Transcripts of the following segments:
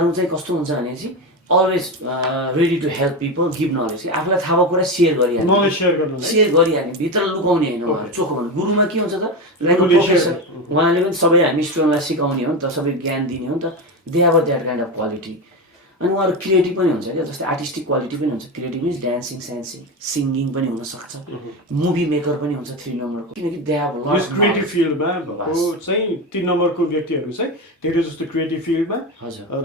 उहाँहरू चाहिँ कस्तो हुन्छ भने चाहिँ always ready to help people give knowledge आफूलाई थाहा भएको कुरा सेयर गरिहाल्ने नलेज सेयर गरिहाल्ने भित्र लुकाउने होइन उहाँहरू चोखो भन्नु गुरुमा के हुन्छ त लाइक अ प्रोफेसर उहाँले पनि सबै हामी स्टुडेन्टलाई सिकाउने हो नि त सबै ज्ञान दिने हो नि त they have a that kind of quality अनि उहाँहरू क्रिएटिभ पनि हुन्छ क्या जस्तै आर्टिस्टिक क्वालिटी पनि हुन्छ creative means dancing sensing singing पनि हुनसक्छ मुभी मेकर पनि हुन्छ 3 नम्बरको किनकि दे हेभ लट क्रिएटिभ फिल्डमा भएको चाहिँ 3 नम्बरको व्यक्तिहरू चाहिँ धेरै जस्तो क्रिएटिभ फिल्डमा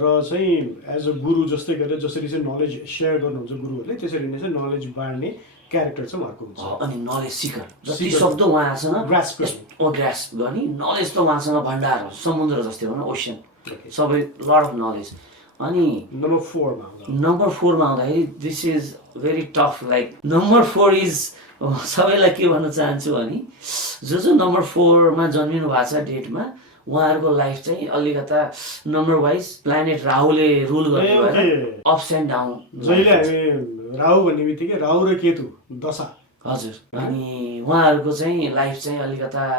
र चाहिँ एज अ गुरु जस्तै गरेर जसरी चाहिँ नलेज सेयर गर्नुहुन्छ गुरुहरूले त्यसरी नै चाहिँ नलेज बाँड्ने क्यारेक्टर चाहिँ उहाँको हुन्छ अनि नलेज सिकर जति सक्दो उहाँसँग ग्रास्प गर्ने नलेज त उहाँसँग भण्डार हो समुद्र जस्तै हो न ओसन सबै लट अफ नलेज अनि नम्बर 4 मा आउँदाखेरि this is very tough like number 4 is सबैलाई के भन्न चाहन्छु भने जो नम्बर 4 मा जन्मिनु भएको छ डेटमा उहाँहरूको लाइफ चाहिँ अलिकता नम्बर वाइज प्लानेट राहुले रुल गर्ने भएर अप्स एन्ड डाउन जहिले हामी राहु भन्ने बित्तिकै राहु र केतु दशा हजुर अनि उहाँहरूको चाहिँ लाइफ चाहिँ अलिकता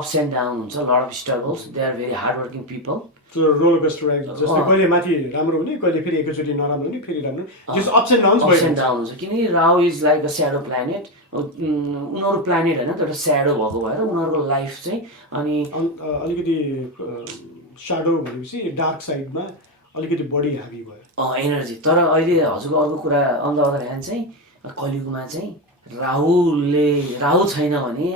अप्स एन्ड डाउन हुन्छ lot of struggles they are very hard working people roller coaster ride जस्तै कहिले माथि राम्रो हुने कहिले फेरि एकैचोटि नराम्रो हुने फेरि राम्रो जस अप्स एन्ड डाउन हुन्छ किनकि Rahu is like a shadow planet उनीहरू प्लानेट होइन एउटा स्याडो भएको भएर उनीहरूको लाइफ चाहिँ अनि अलिकति स्याडो भनेपछि डार्क साइडमा अलिकति बढी हाबी भयो एनर्जी तर अहिले हजुरको अर्को कुरा अन द अदर ह्यान्ड चाहिँ कलियुगमा चाहिँ राहु छैन भने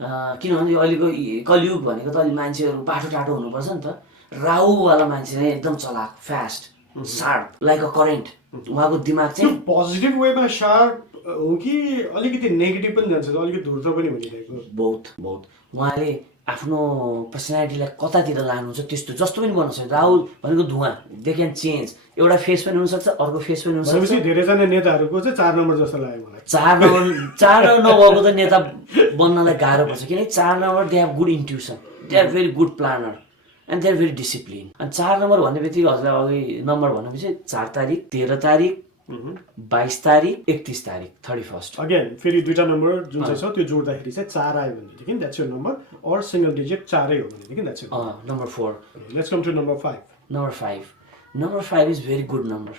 किनभने अहिलेको कलियुग भनेको त अलि मान्छेहरू बाटो टाटो हुनुपर्छ नि त राहुवाला मान्छे चाहिँ एकदम चलाक fast sharp like a current उहाँको दिमाग चाहिँ पोजिटिभ वेमा सार्प हो कि अलिकति नेगेटिभ पनि जान्छ अलिकति धुर्त पनि भनिरहेको बहुत उहाँले आफ्नो पर्सनालिटीलाई कतातिर लानुहुन्छ त्यस्तो जस्तो पनि बन्न सक्छ राहुल भनेको धुवा दे क्यान चेन्ज एउटा फेस पनि हुनसक्छ अर्को फेस पनि हुनसक्छ धेरैजना नेताहरूको चाहिँ 4 नम्बर जस्तो लाग्यो मलाई 4 नम्बर नभएको त नेता बन्नलाई गाह्रो पर्छ किनकि 4 number they have good intuition they are very good planner and they are very discipline अनि 4 नम्बर भन्ने बित्तिकै हजुरलाई अघि नम्बर भनेपछि 4 तारिक 13 तारिक 22 तारिक 31 तारिक 31st अगेन फेरि दुईटा नम्बर जुन चाहिँ छ त्यो जोड्दाखेरि चाहिँ 4 आयो भनेदेखि that's your number or single digit 4 हो भनेदेखि that's your number 4 let's come to number 5 number 5 is very good number